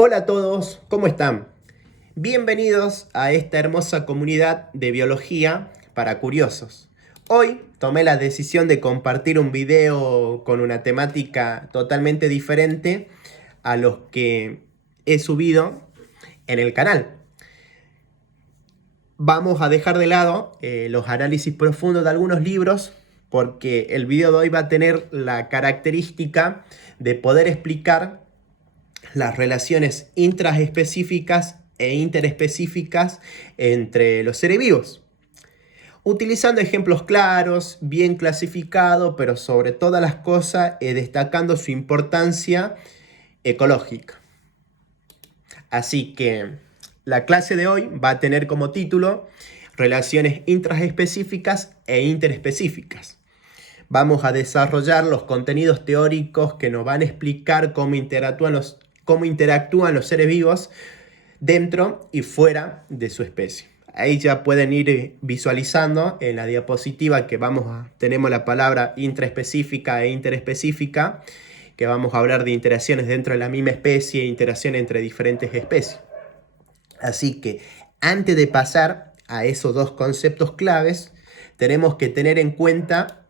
Hola a todos, ¿cómo están? Bienvenidos a esta hermosa comunidad de biología para curiosos. Hoy tomé la decisión de compartir un video con una temática totalmente diferente a los que he subido en el canal. Vamos a dejar de lado los análisis profundos de algunos libros porque el video de hoy va a tener la característica de poder explicar las relaciones intraespecíficas e interespecíficas entre los seres vivos, utilizando ejemplos claros, bien clasificados, pero sobre todas las cosas destacando su importancia ecológica. Así que la clase de hoy va a tener como título Relaciones intraespecíficas e interespecíficas. Vamos a desarrollar los contenidos teóricos que nos van a explicar cómo interactúan los seres vivos dentro y fuera de su especie. Ahí ya pueden ir visualizando en la diapositiva que tenemos la palabra intraespecífica e interespecífica, que vamos a hablar de interacciones dentro de la misma especie e interacciones entre diferentes especies. Así que antes de pasar a esos dos conceptos claves, tenemos que tener en cuenta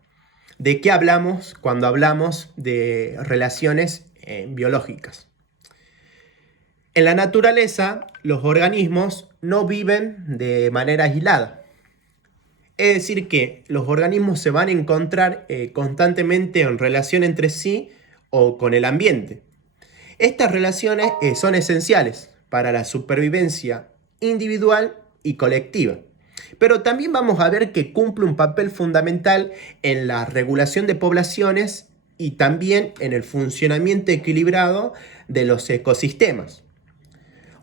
de qué hablamos cuando hablamos de relaciones biológicas. En la naturaleza, los organismos no viven de manera aislada. Es decir, que los organismos se van a encontrar constantemente en relación entre sí o con el ambiente. Estas relaciones son esenciales para la supervivencia individual y colectiva. Pero también vamos a ver que cumple un papel fundamental en la regulación de poblaciones y también en el funcionamiento equilibrado de los ecosistemas.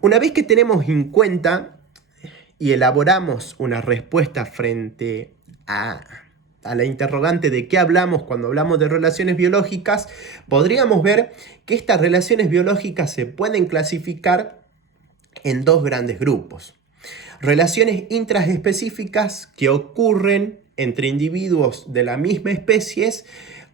Una vez que tenemos en cuenta y elaboramos una respuesta frente a la interrogante de qué hablamos cuando hablamos de relaciones biológicas, podríamos ver que estas relaciones biológicas se pueden clasificar en dos grandes grupos. Relaciones intraespecíficas que ocurren entre individuos de la misma especie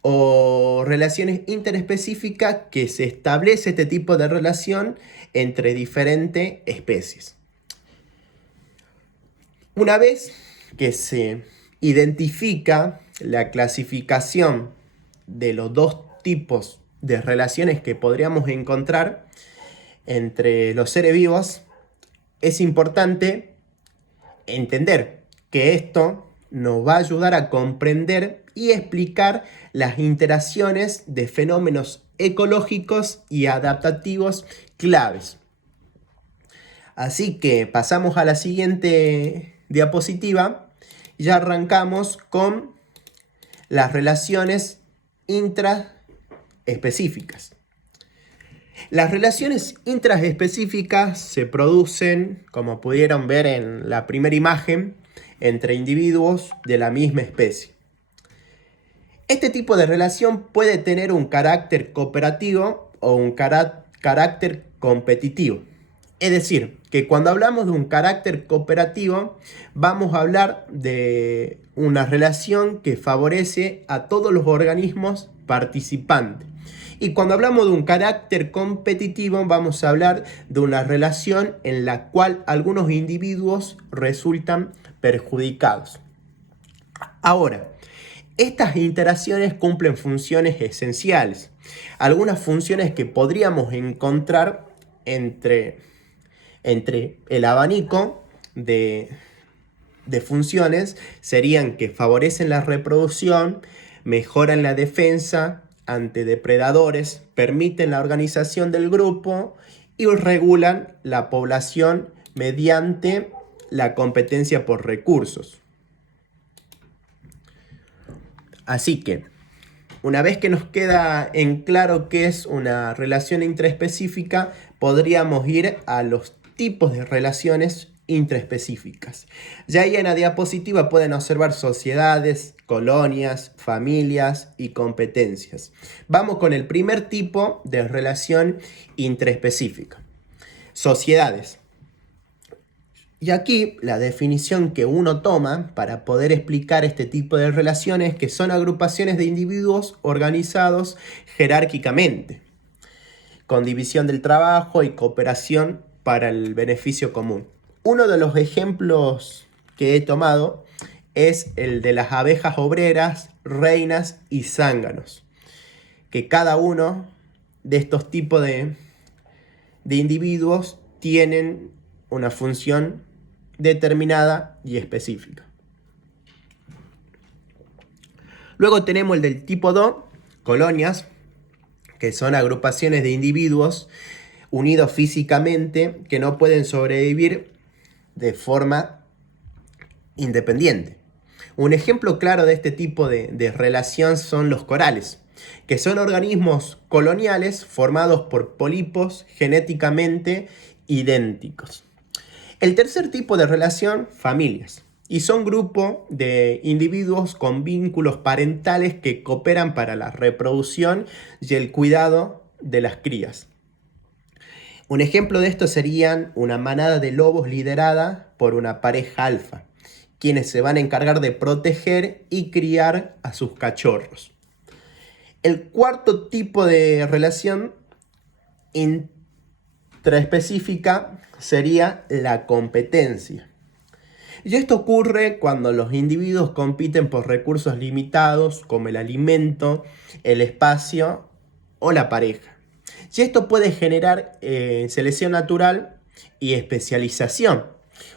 o relaciones interespecíficas que se establece este tipo de relación entre diferentes especies. Una vez que se identifica la clasificación de los dos tipos de relaciones que podríamos encontrar entre los seres vivos, es importante entender que esto nos va a ayudar a comprender y explicar las interacciones de fenómenos ecológicos y adaptativos claves. Así que pasamos a la siguiente diapositiva y ya arrancamos con las relaciones intraespecíficas. Las relaciones intraespecíficas se producen, como pudieron ver en la primera imagen, entre individuos de la misma especie. Este tipo de relación puede tener un carácter cooperativo o un carácter competitivo. Es decir, que cuando hablamos de un carácter cooperativo, vamos a hablar de una relación que favorece a todos los organismos participantes. Y cuando hablamos de un carácter competitivo, vamos a hablar de una relación en la cual algunos individuos resultan perjudicados. Ahora, estas interacciones cumplen funciones esenciales. Algunas funciones que podríamos encontrar entre el abanico de funciones serían que favorecen la reproducción, mejoran la defensa ante depredadores, permiten la organización del grupo y regulan la población mediante la competencia por recursos. Así que, una vez que nos queda en claro qué es una relación intraespecífica, podríamos ir a los tipos de relaciones intraespecíficas. Ya ahí en la diapositiva pueden observar sociedades, colonias, familias y competencias. Vamos con el primer tipo de relación intraespecífica. Sociedades. Y aquí la definición que uno toma para poder explicar este tipo de relaciones que son agrupaciones de individuos organizados jerárquicamente. con división del trabajo y cooperación para el beneficio común. Uno de los ejemplos que he tomado es el de las abejas obreras, reinas y zánganos, que cada uno de estos tipos de individuos tienen una función determinada y específica. Luego tenemos el del tipo 2, colonias, que son agrupaciones de individuos unidos físicamente que no pueden sobrevivir de forma independiente. Un ejemplo claro de este tipo de relación son los corales, que son organismos coloniales formados por pólipos genéticamente idénticos. El tercer tipo de relación, familias, y son grupos de individuos con vínculos parentales que cooperan para la reproducción y el cuidado de las crías. Un ejemplo de esto serían una manada de lobos liderada por una pareja alfa, quienes se van a encargar de proteger y criar a sus cachorros. El cuarto tipo de relación intraespecífica sería la competencia. Y esto ocurre cuando los individuos compiten por recursos limitados como el alimento, el espacio o la pareja. Y esto puede generar selección natural y especialización.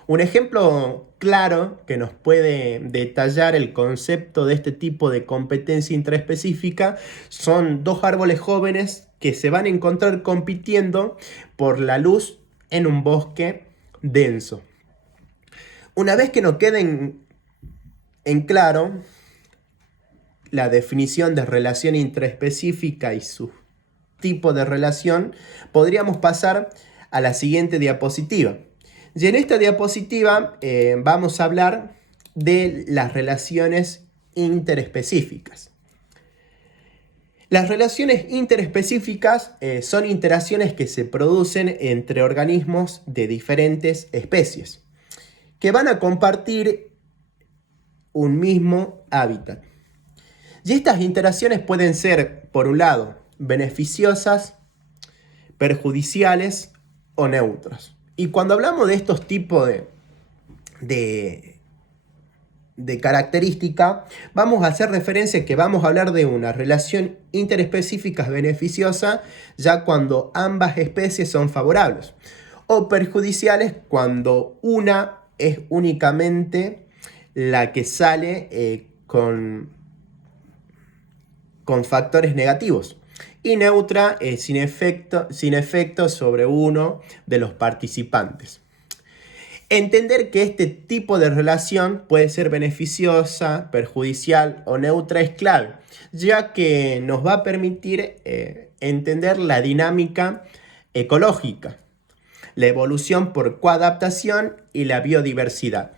Un ejemplo claro que nos puede detallar el concepto de este tipo de competencia intraespecífica son dos árboles jóvenes que se van a encontrar compitiendo por la luz en un bosque denso. Una vez que nos queden en claro la definición de relación intraespecífica y su tipo de relación, podríamos pasar a la siguiente diapositiva. Y en esta diapositiva vamos a hablar de las relaciones interespecíficas. Las relaciones interespecíficas son interacciones que se producen entre organismos de diferentes especies, que van a compartir un mismo hábitat. Y estas interacciones pueden ser, por un lado, beneficiosas, perjudiciales o neutras. Y cuando hablamos de estos tipos de característica, vamos a hacer referencia a que vamos a hablar de una relación interespecífica beneficiosa ya cuando ambas especies son favorables, o perjudiciales cuando una es únicamente la que sale con factores negativos, y neutra sin efecto sobre uno de los participantes. Entender que este tipo de relación puede ser beneficiosa, perjudicial o neutra es clave, ya que nos va a permitir entender la dinámica ecológica, la evolución por coadaptación y la biodiversidad.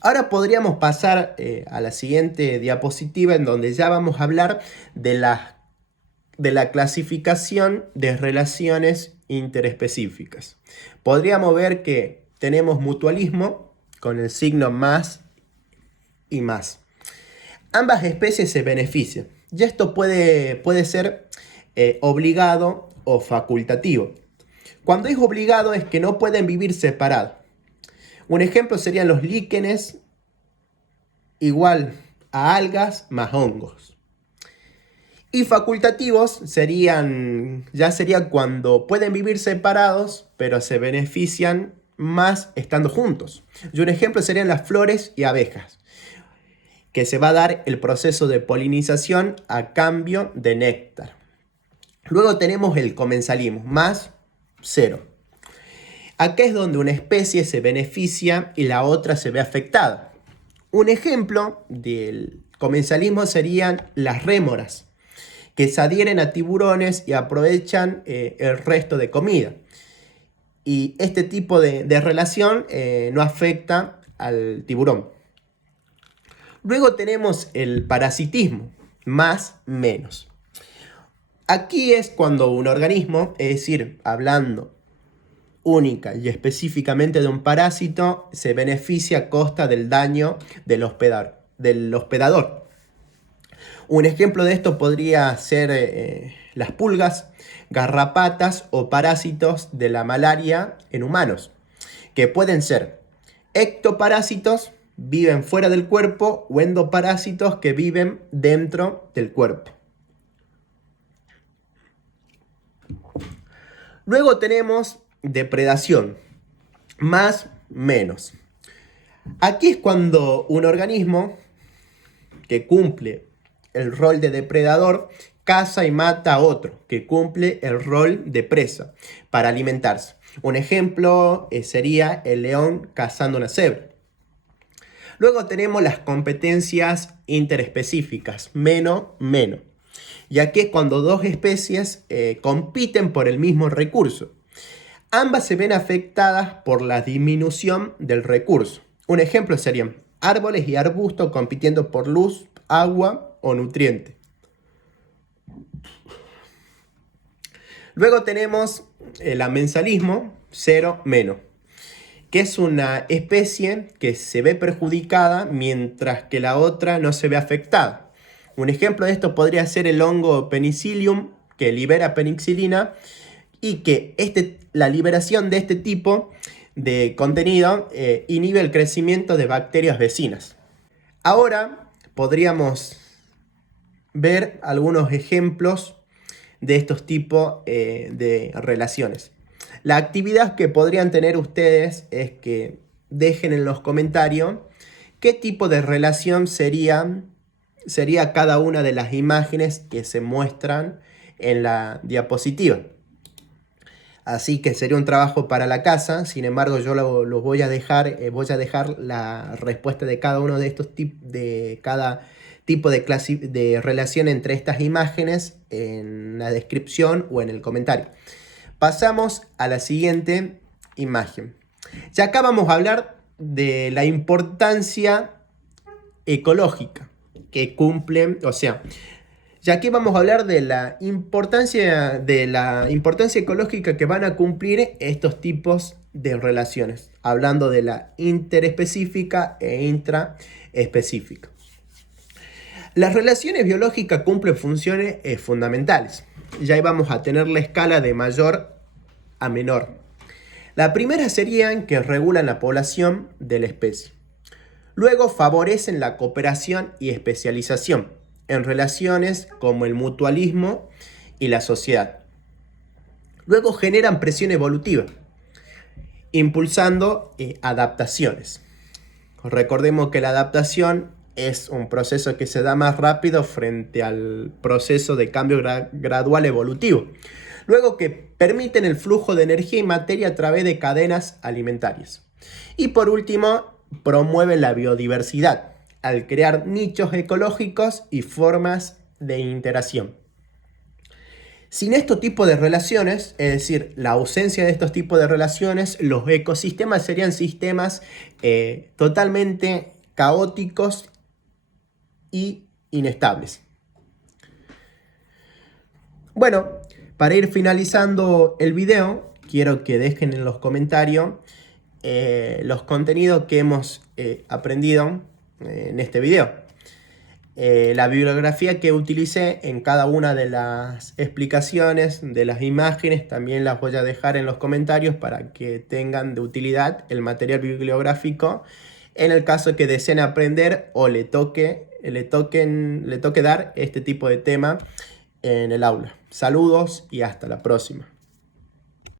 Ahora podríamos pasar a la siguiente diapositiva, en donde ya vamos a hablar de la clasificación de relaciones interespecíficas. Podríamos ver que tenemos mutualismo con el signo más y más. Ambas especies se benefician, y esto puede ser obligado o facultativo. Cuando es obligado es que no pueden vivir separados. Un ejemplo serían los líquenes igual a algas más hongos. Y facultativos ya sería cuando pueden vivir separados, pero se benefician más estando juntos. Y un ejemplo serían las flores y abejas, que se va a dar el proceso de polinización a cambio de néctar. Luego tenemos el comensalismo, más cero. Acá es donde una especie se beneficia y la otra se ve afectada. Un ejemplo del comensalismo serían las rémoras, que se adhieren a tiburones y aprovechan el resto de comida. Y este tipo de relación no afecta al tiburón. Luego tenemos el parasitismo, más menos. Aquí es cuando un organismo, es decir, hablando única y específicamente de un parásito, se beneficia a costa del daño del hospedador. Un ejemplo de esto podría ser las pulgas, garrapatas o parásitos de la malaria en humanos, que pueden ser ectoparásitos, viven fuera del cuerpo, o endoparásitos que viven dentro del cuerpo. Luego tenemos depredación, más, menos. Aquí es cuando un organismo que cumple el rol de depredador caza y mata a otro que cumple el rol de presa para alimentarse. Un ejemplo sería el león cazando una cebra. Luego tenemos las competencias interespecíficas, menos. Y aquí es cuando dos especies compiten por el mismo recurso. Ambas se ven afectadas por la disminución del recurso. Un ejemplo serían árboles y arbustos compitiendo por luz, agua o nutriente. Luego tenemos el amensalismo, 0, menos, que es una especie que se ve perjudicada mientras que la otra no se ve afectada. Un ejemplo de esto podría ser el hongo Penicillium, que libera penicilina, y que la liberación de este tipo de contenido inhibe el crecimiento de bacterias vecinas. Ahora podríamos ver algunos ejemplos de estos tipos de relaciones. La actividad que podrían tener ustedes es que dejen en los comentarios qué tipo de relación sería cada una de las imágenes que se muestran en la diapositiva. Así que sería un trabajo para la casa. Sin embargo, yo lo voy a dejar la respuesta de cada uno de estos cada tipo de relación entre estas imágenes en la descripción o en el comentario. Pasamos a la siguiente imagen. Ya acá vamos a hablar de la importancia ecológica que cumplen, ya aquí vamos a hablar de la importancia ecológica que van a cumplir estos tipos de relaciones, hablando de la interespecífica e intraespecífica. Las relaciones biológicas cumplen funciones fundamentales. Ya ahí vamos a tener la escala de mayor a menor. La primera serían que regulan la población de la especie. Luego favorecen la cooperación y especialización en relaciones como el mutualismo y la sociedad. Luego generan presión evolutiva, impulsando adaptaciones. Recordemos que la adaptación es un proceso que se da más rápido frente al proceso de cambio gradual evolutivo. Luego que permiten el flujo de energía y materia a través de cadenas alimentarias. Y por último, promueven la biodiversidad al crear nichos ecológicos y formas de interacción. Sin estos tipos de relaciones, es decir, la ausencia de estos tipos de relaciones, los ecosistemas serían sistemas totalmente caóticos y inestables. Bueno, para ir finalizando el video, quiero que dejen en los comentarios los contenidos que hemos aprendido en este video. La bibliografía que utilicé en cada una de las explicaciones de las imágenes también las voy a dejar en los comentarios para que tengan de utilidad el material bibliográfico en el caso que deseen aprender o le toque dar este tipo de tema en el aula. Saludos y hasta la próxima.